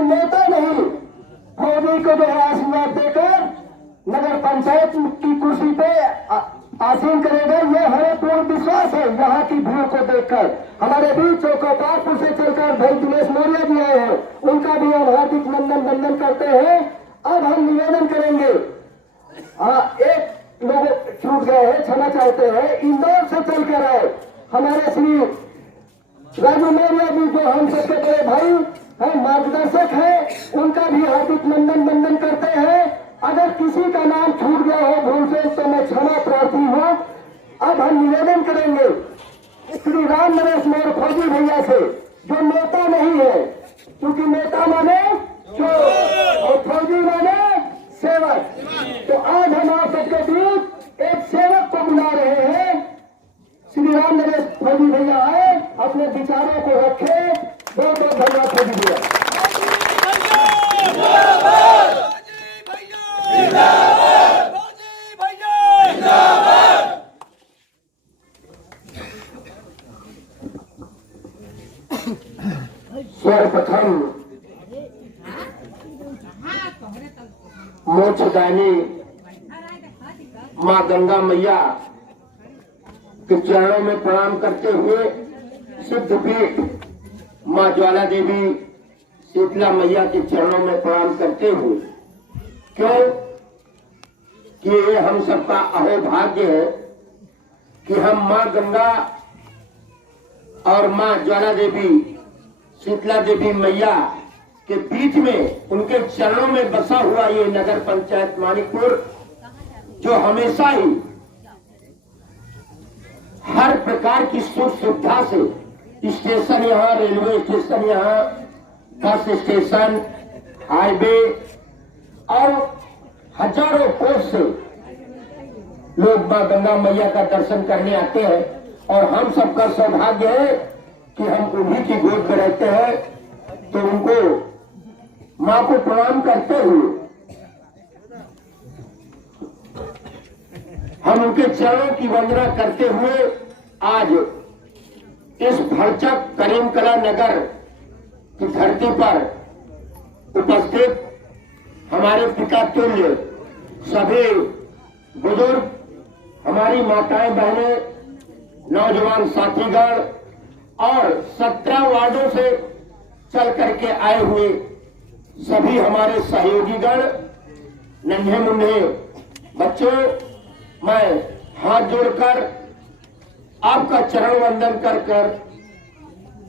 कोई नेता नहीं फौजी को जो है आशीर्वाद देकर नगर पंचायत की कुर्सी पे आसीन करेगा, यह हमें पूर्ण विश्वास है। यहाँ की भीड़ को देखकर हमारे बीच चौकोपारपुर से चलकर भाई दिनेश मौर्य जी आए हैं, उनका भी हम हार्दिक वंदन करते हैं। अब हम निवेदन करेंगे, एक लोग छूट गए हैं, क्षमा चाहते हैं, इंदौर से चलकर आए हमारे श्री राजू मौर्य जी, जो हम सबके बड़े भाई हैं, मार्गदर्शक हैं, उनका भी हार्दिक वंदन करते हैं। अगर किसी का नाम छूट गया हो भूल से तो मैं क्षमा प्रार्थी हूँ। अब हम निवेदन करेंगे श्री राम नरेश मौर्य फौजी भैया से, जो नेता नहीं है, क्योंकि नेता माने चोर और फौजी माने सेवक। तो आज हम आप सबके बीच एक सेवक को बुला रहे हैं। श्री राम नरेश फौजी भैया आए, अपने विचारों को रखे। बहुत बहुत धन्यवाद फौजी भैया। सर्वप्रथम मोक्षदायिनी माँ गंगा मैया के चरणों में प्रणाम करते हुए सिद्धपीठ माँ ज्वाला देवी शीतला मैया के चरणों में प्रणाम करते हुए, क्यों कि ये हम सबका अहोभाग्य है कि हम माँ गंगा और माँ ज्वाला देवी शीतला देवी मैया के बीच में, उनके चरणों में बसा हुआ ये नगर पंचायत मानिकपुर, जो हमेशा ही हर प्रकार की सुख सुविधा से, स्टेशन यहाँ, रेलवे स्टेशन यहाँ, बस स्टेशन, हाईवे और हजारों कोस से लोग मां गंगा मैया का दर्शन करने आते हैं। और हम सबका सौभाग्य है कि हम उन्हीं की गोद में रहते हैं, तो उनको मां को प्रणाम करते हुए हम उनके चरणों की वंदना करते हुए आज इस भरचक करीमकला नगर की धरती पर उपस्थित हमारे पिता तुल्य सभी बुजुर्ग, हमारी माताएं बहनें, नौजवान साथीगण और 17 वार्डों से चल करके आए हुए सभी हमारे सहयोगीगण, नन्हे मुन्ने बच्चों, मैं हाथ जोड़कर आपका चरण वंदन कर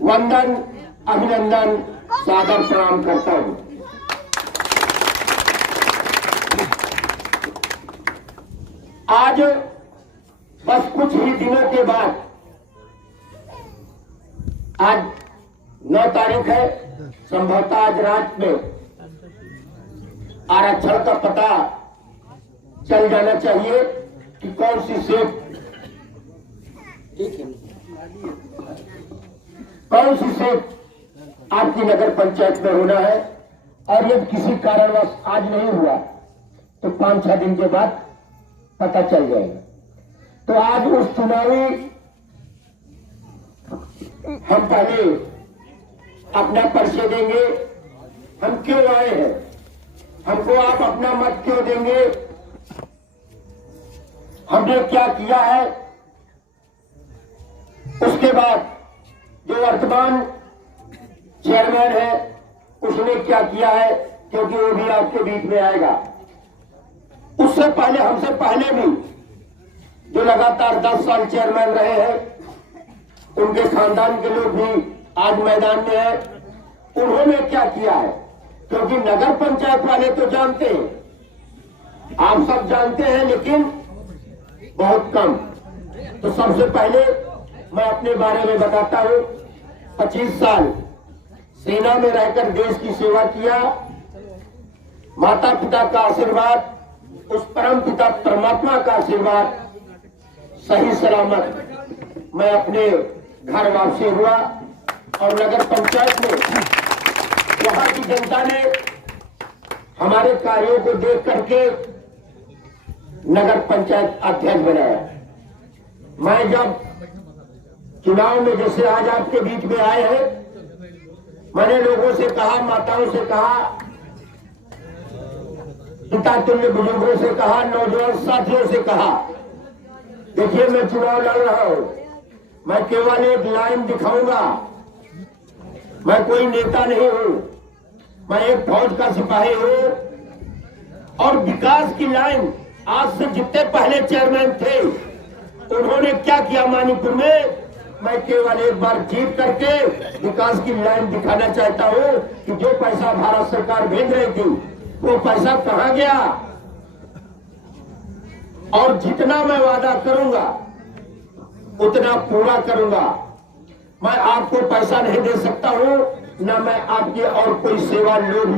वंदन, अभिनंदन, सादर प्रणाम करता हूं। आज बस कुछ ही दिनों के बाद, आज 9 तारीख है, संभवतः आज रात में आरक्षण का पता चल जाना चाहिए कि कौन सी सीट आपकी नगर पंचायत में होना है। और यदि किसी कारणवश आज नहीं हुआ तो 5-6 दिन के बाद पता चल जाएगा। तो आज उस चुनावी हम पहले अपना परिचय देंगे, हम क्यों आए हैं, हमको आप अपना मत क्यों देंगे, हमने क्या किया है। उसके बाद जो वर्तमान चेयरमैन है उसने क्या किया है, क्योंकि वो भी आपके बीच में आएगा। उससे पहले, हमसे पहले भी जो लगातार 10 साल चेयरमैन रहे हैं, उनके खानदान के लोग भी आज मैदान में है। उन्होंने क्या किया है, क्योंकि नगर पंचायत वाले तो जानते हैं, आप सब जानते हैं, लेकिन बहुत कम। तो सबसे पहले मैं अपने बारे में बताता हूं। 25 साल सेना में रहकर देश की सेवा किया। माता पिता का आशीर्वाद, उस परम पिता परमात्मा का आशीर्वाद, सही सलामत मैं अपने घर वापसी हुआ। और नगर पंचायत में यहाँ की जनता ने हमारे कार्यों को देख करके नगर पंचायत अध्यक्ष बनाया। मैं जब चुनाव में, जैसे आज आपके बीच में आए हैं, मैंने लोगों से कहा, माताओं से कहा, पिता तुल्य बुजुर्गों से कहा, नौजवान साथियों से कहा, देखिए मैं चुनाव लड़ रहा हूं, मैं केवल एक लाइन दिखाऊंगा, मैं कोई नेता नहीं हूं, मैं एक फौज का सिपाही हूं और विकास की लाइन आज से जितने पहले चेयरमैन थे उन्होंने क्या किया मानीपुर में, मैं केवल एक बार जीत करके विकास की लाइन दिखाना चाहता हूं कि जो पैसा भारत सरकार भेज रही थी वो पैसा कहां गया, और जितना मैं वादा करूंगा उतना पूरा करूंगा। मैं आपको पैसा नहीं दे सकता हूं, ना मैं आपकी और कोई सेवा लोग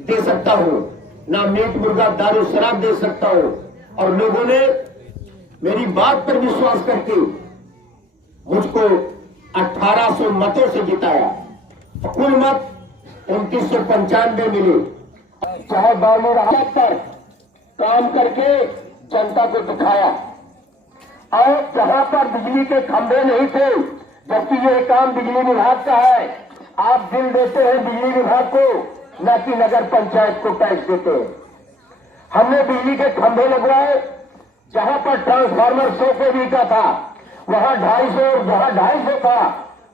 दे सकता हूं, ना मीट मुर्गा दारू शराब दे सकता हूं। और लोगों ने मेरी बात पर विश्वास करके मुझको 1800 मतों से जिताया, कुल मत 2995 मिले। चाहे बानू रहा पर काम करके जनता को दिखाया, और जहां पर बिजली के खंभे नहीं थे, जबकि ये काम बिजली विभाग का है, आप बिल देते हैं बिजली विभाग को, न कि नगर पंचायत को टैक्स देते हैं। हमने बिजली के खंभे लगवाए, जहां पर ट्रांसफार्मर 100 केवी का था वहां 250, और जहां 250 था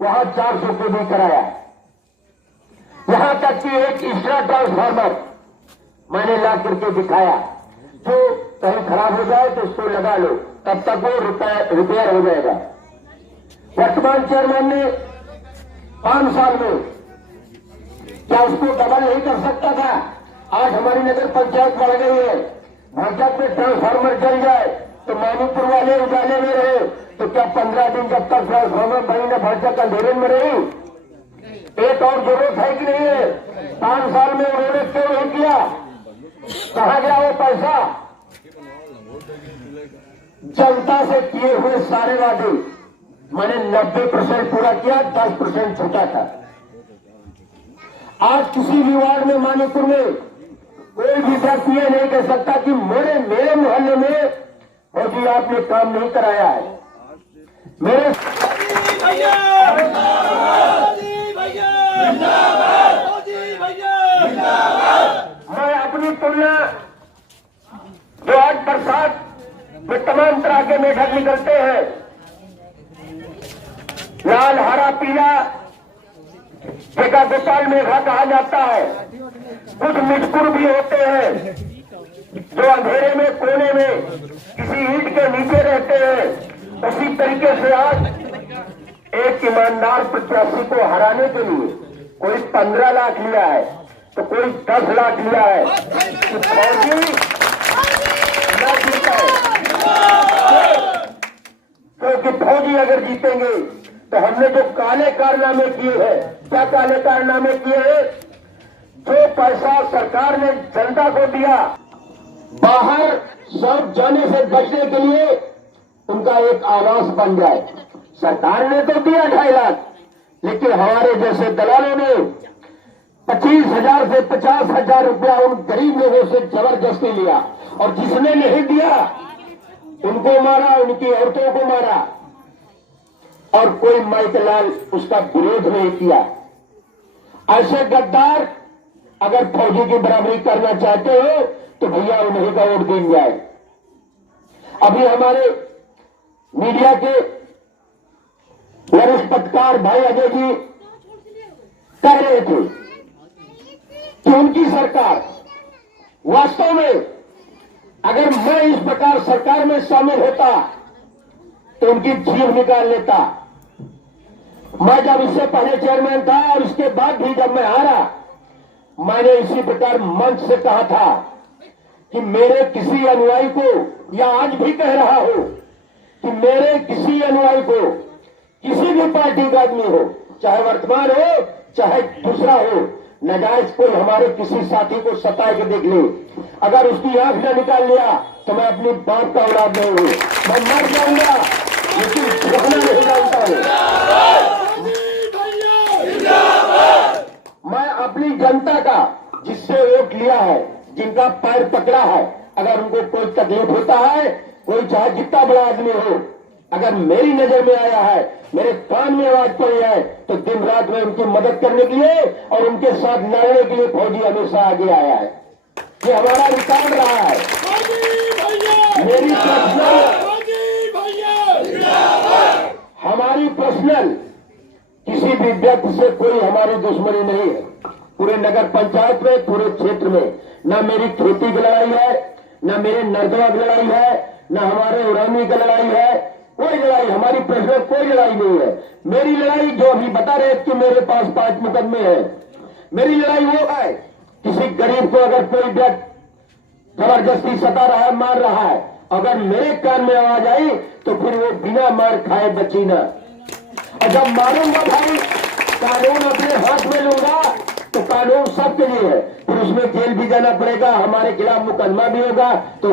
वहां 400 केवी कराया। यहां तक कि एक एक्स्ट्रा ट्रांसफार्मर मैंने ला करके दिखाया, जो कहीं खराब हो जाए तो उसको लगा लो, तब तक वो रिपेयर हो जाएगा। वर्तमान चेयरमैन ने 5 साल में क्या उसको डबल नहीं कर सकता था? आज हमारी नगर पंचायत बढ़ गई है, भाजपा में ट्रांसफार्मर जल जाए तो मानीपुर वाले उजाले में रहे, तो क्या 15 दिन जब तक ट्रांसफार्मर बनी न भाजपा अंधेरे में रही? एक और जरूरत है कि नहीं है? 5 साल में उन्होंने क्यों नहीं किया? कहां गया वो पैसा? जनता से किए हुए सारे वादे मैंने 90% पूरा किया, 10% छूटा था। आज किसी भी वार्ड में मानीपुर में कोई भी व्यक्ति ये नहीं कह सकता कि मेरे मोहल्ले में मोदी आपने काम नहीं कराया है। मेरे मैं अपनी तुलना जो आज बरसात में तमाम तरह के मेढक निकलते हैं, लाल हरा पीला जेका गोपाल मेघा कहा जाता है, कुछ मिटकुर भी होते हैं जो अंधेरे में कोने में किसी ईंट के नीचे रहते हैं। उसी तरीके से आज एक ईमानदार प्रत्याशी को हराने के लिए कोई 15 लाख लिया है तो कोई 10 लाख लिया है कि फौजी न जीता है, क्योंकि फौजी अगर जीतेंगे तो हमने जो काले कारनामे किए हैं, क्या काले कारनामे किए हैं? जो पैसा सरकार ने जनता को दिया बाहर सब जाने से बचने के लिए उनका एक आवास बन जाए, सरकार ने तो दिया 2.5 लाख, लेकिन हमारे जैसे दलालों ने 25,000 से 50,000 रुपया उन गरीब लोगों से जबरदस्ती लिया, और जिसने नहीं दिया उनको मारा, उनकी औरतों को मारा, और कोई माइकलाल उसका विरोध नहीं किया। ऐसे गद्दार अगर फौजी की बराबरी करना चाहते हो तो भैया उन्हीं का वोट दिन जाए। अभी हमारे मीडिया के वरिष्ठ पत्रकार भाई अजय जी कह रहे थे कि उनकी सरकार वास्तव में अगर मैं इस प्रकार सरकार में शामिल होता तो उनकी जीभ निकाल लेता। मैं जब इससे पहले चेयरमैन था और इसके बाद भी जब मैं हारा, मैंने इसी प्रकार मंच से कहा था कि मेरे किसी अनुयायी को, या आज भी कह रहा हूं कि मेरे किसी अनुयायी को, किसी भी पार्टी का आदमी हो, चाहे वर्तमान हो चाहे दूसरा हो, नाजायज कोई हमारे किसी साथी को सता के देख ले, अगर उसकी आंख न निकाल लिया तो मैं अपनी बाप का औलाद नहीं हूं, मैं मर जाऊंगा, लेकिन झुकना नहीं जानता हूं। मैं अपनी जनता का, जिससे वोट लिया है, जिनका पैर पकड़ा है, अगर उनको कोई तकलीफ होता है, कोई चाहे जितना बड़ा आदमी हो, अगर मेरी नजर में आया है, मेरे कान में आवाज पड़ी है, तो दिन रात में उनकी मदद करने के लिए और उनके साथ लड़ने के लिए फौजी हमेशा आगे आया है। ये हमारा रिकॉर्ड रहा है। मेरी हमारी पर्सनल किसी भी व्यक्ति से कोई हमारी दुश्मनी नहीं है। पूरे नगर पंचायत में, पूरे क्षेत्र में न मेरी खेती की लड़ाई है, न मेरे नर्दवा की लड़ाई है, न हमारे उरानी की लड़ाई है। कोई लड़ाई हमारी पर्सनल कोई लड़ाई नहीं है। मेरी लड़ाई जो अभी बता रहे कि मेरे पास 5 मुकदमे हैं, मेरी लड़ाई वो है, किसी गरीब को अगर कोई व्यक्ति जबरदस्ती सता रहा है, मार रहा है, अगर मेरे कान में आवाज आई तो फिर वो बिना मार खाए बची ना। और जब मारूंगा भाई, कानून अपने हाथ में लूंगा तो कानून सबके लिए है, फिर उसमें जेल भी जाना पड़ेगा, हमारे खिलाफ मुकदमा भी होगा। तो